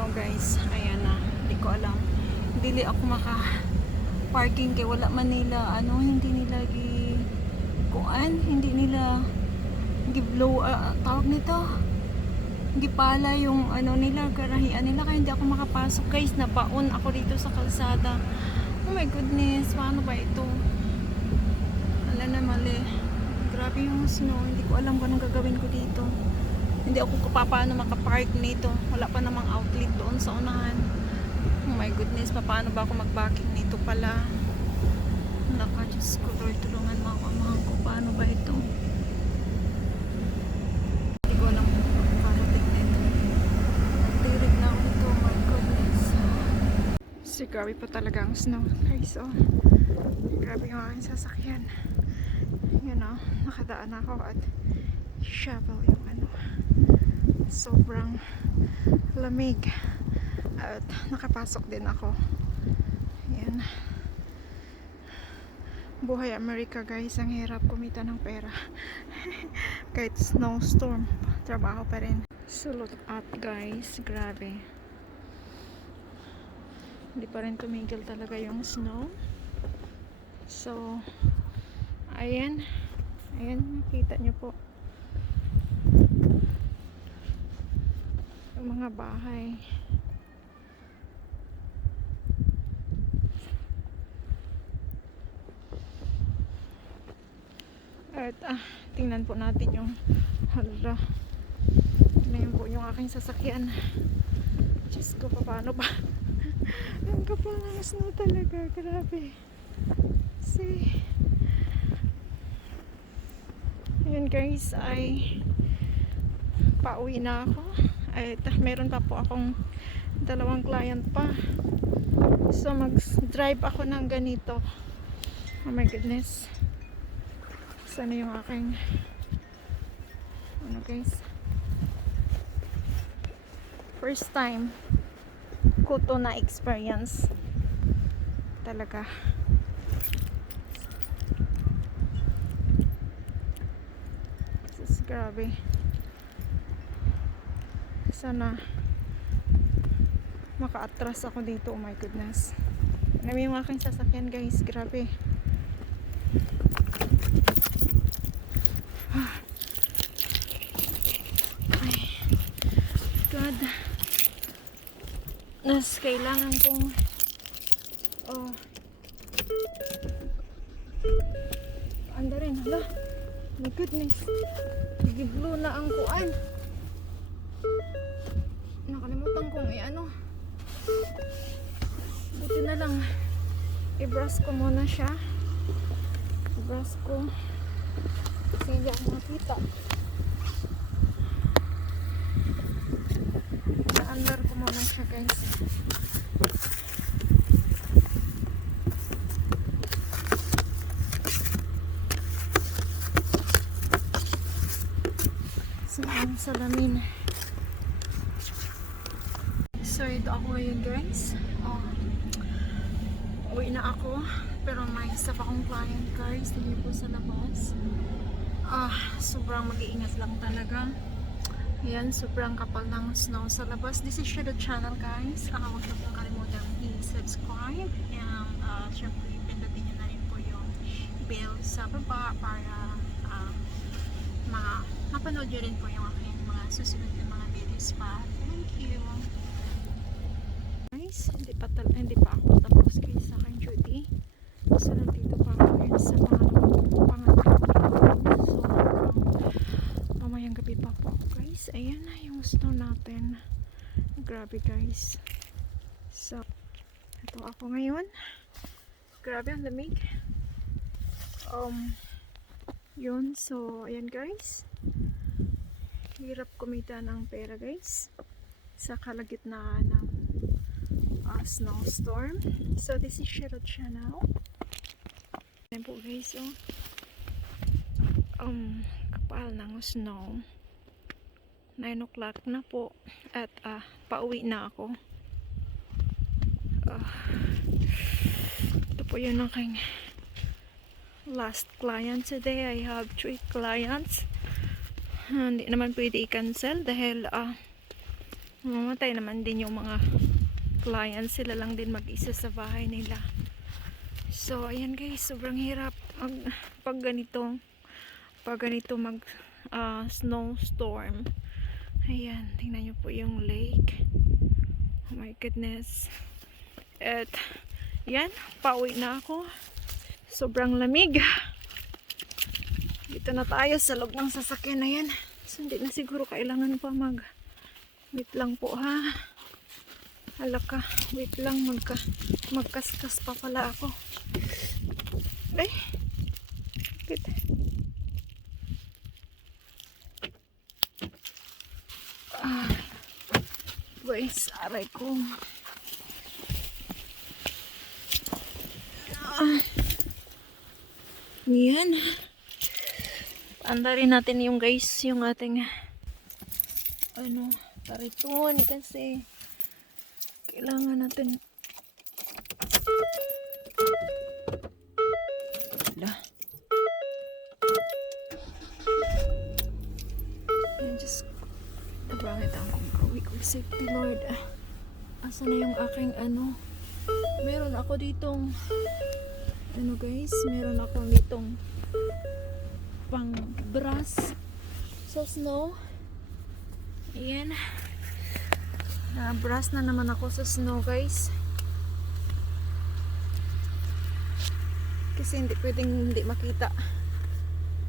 snow guys. Ayan na. Hindi ko alam. Dili ako maka-parking kay wala man nila. Hindi nila hindi nila gi-blow, tawag nito. Gipala yung nila, karahian nila. Kaya hindi ako makapasok guys. Nabaon ako dito sa kalsada. Oh my goodness. Paano ba ito? Wala na mali. Grabe yung snow. Hindi ko alam kung anong gagawin ko dito. Hindi ako paano makapark nito. Wala pa namang outlet doon sa unahan. Oh my goodness, paano ba ako mag-backing nito pala? Naka, Diyos ko Lord, tulungan mo ako, amahan ko. Paano ba ito? Hindi ko alam kung makarating nito. Nagtirig na ako nito. Oh my goodness. So, grabe pa talaga ang snow. Guys, grabe yung aking sasakyan. Nakadaan ako at shovel yung sobrang lamig at nakapasok din ako. Yan, buhay Amerika guys. Ang hirap kumita ng pera. Kahit snowstorm, trabaho pa rin. So look at guys, grabe, hindi pa rin tumigil talaga yung snow. So ayan, nakita nyo po yung mga bahay. At tingnan po natin yung hala. Tingnan po yung aking sasakyan. Diyos ko, paano ba? Ang kapal ng snow talaga, grabe. See, yun guys, ay pauwi na ako. At meron pa po akong dalawang client pa. So mag-drive ako ng ganito. Oh my goodness. Sana yung aking guys, first time ko to na experience talaga. Grabe. Sana maka-atras ako dito. Oh my goodness. Alam yung aking sasakyan guys. Grabe. Ay God. Kailangan kong anda rin. Hala. My goodness. Nag-blow na ang kuan. Nakalimutan kong buti na lang i-brush ko muna siya. I-brush ko kasi hindi ako makita. Na-under ko muna siya guys. Ang salamin. So ito ako ngayon guys. Uwi na ako, pero may isa pa akong client guys. Hindi po sa labas. Sobrang mag-iingat lang talaga. Ayan, sobrang kapal ng snow sa labas. This is the channel guys. Huwag na pong kalimutan i-subscribe, and syempre pindutin nyo na rin po yung bell sa baba para mapanood nyo rin po yung aking mga susunod na mga videos pa. Thank you guys. Hindi pa ako tapos guys sa aking duty. So nandito pa ako ngayon sa pangalawang so mamayang gabi pa po ako guys. Ayan na yung snow natin. Grabe guys. So ito ako ngayon. Grabe ang lamig. Yun, so ayan guys, hirap kumita ng pera guys sa kalagitnaan ng snowstorm. So this is Hirap channel. Ayan po guys, kapal ng snow. 9 o'clock na po at pauwi na ako. Ito po yun aking last client today. I have 3 clients. Hindi naman pwede i-cancel dahil Mamatay naman din yung mga clients, sila lang din mag-isa sa bahay nila. So ayan guys, sobrang hirap pag ganito mag snowstorm. Ayan, tingnan nyo po yung lake. Oh my goodness. At yan, pauwi na ako. Sobrang lamig. Dito na tayo sa loob ng sasakyan na yan. So hindi na siguro kailangan pa wait lang po ha. Halaka, wait lang, magkaskas pa pala ako. Ay, wait. Guys, aray ko. Yan. Andarin natin yung guys, yung ating kariton kasi kailangan natin. Wala. Yan, just nabangit ang kumakawi ko. Safety Lord. Asa na yung aking meron ako ditong guys, meron ako ditong pang brass sa snow. Ayan. Brass na naman ako sa snow guys. Kasi hindi pwedeng hindi makita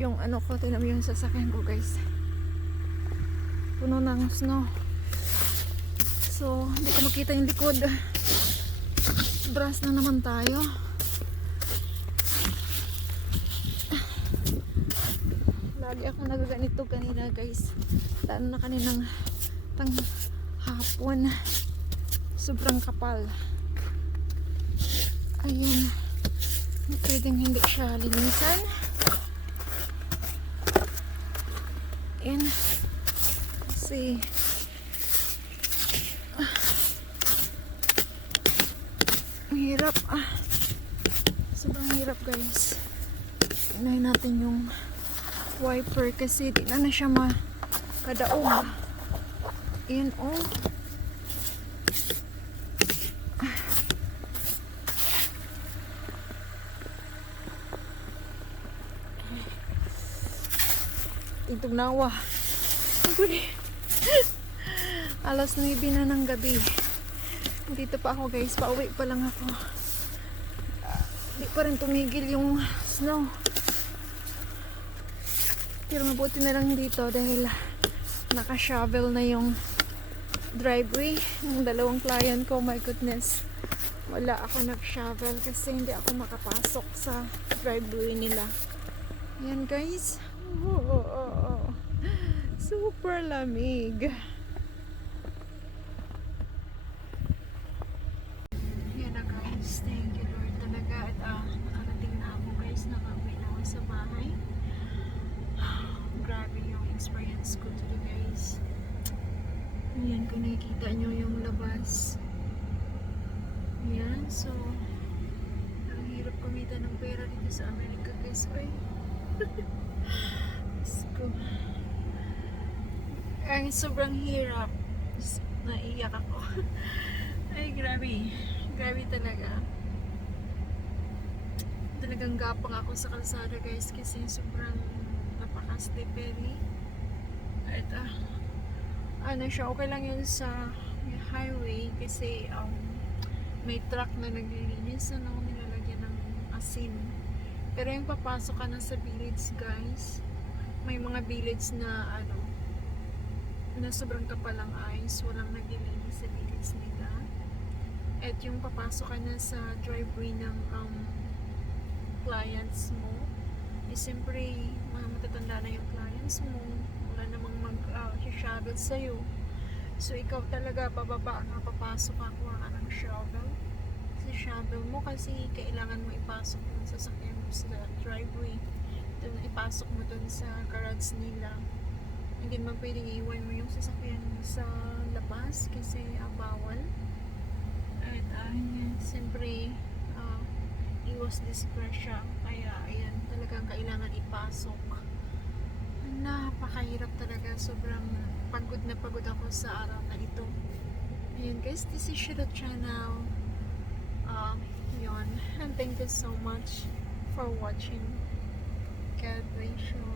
yung ko. Tignan mo yung sasakyan ko guys. Puno ng snow. So, hindi ko makita yung likod. Brass na naman tayo. Lagi ako nagaganito kanina guys. Lalo na kaninang hapon. Sobrang kapal. Ayun. Pwedeng hindi siya linisan. Ayan. Kasi mahirap. Sobrang hirap guys. Tingnan natin yung wiper kasi di na siya makadaog. Ayan Tugnawa. Alas 9 na ng gabi. Dito pa ako guys, pauwi pa lang ako. Di pa rin tumigil yung snow. Pero mabuti na lang dito dahil naka-shovel na yung driveway ng dalawang client ko. My goodness, wala ako nag-shovel kasi hindi ako makapasok sa driveway nila. Yan guys. Super lamig. Yan na guys, thank you Lord talaga. At nakarating na ako guys, nakauwi na ako sa bahay. Grabe yung experience ko today guys. Ayan, kung nakikita nyo yung labas. Ayan, so ang hirap kumita ng pera dito sa Amerika guys. Let's go. Ay, sobrang hirap. Naiyak ako. Ay, grabe. Grabe talaga. Talagang gapang ako sa kalsada guys kasi sobrang napaka-slippery. At siya, okay lang yun sa highway kasi may truck na naglilinis na nilalagyan ng asin. Pero yung papasok ka na sa village guys, may mga village na na sobrang kapal ang ice, walang naglilinis sa village nila. At yung papasok ka na sa driveway ng clients mo, siyempre mga matatanda na yung clients mo, wala namang mag-shovel sa'yo. So ikaw talaga pababa ka, papasok ako ng shovel. Sa shovel mo kasi kailangan mo ipasok yung sasakyan mo sa driveway. Ipasok mo dun sa garage nila. Hindi man pwedeng iiwan mo yung sasakyan mo sa labas kasi bawal. At siyempre iwas disgrasya. Kaya ayan, talagang kailangan ipasok. napakahirap talaga. Sobrang pagod na pagod ako sa araw na ito. Ayun guys, this is Shiro channel. Yun. And thank you so much for watching. God bless you.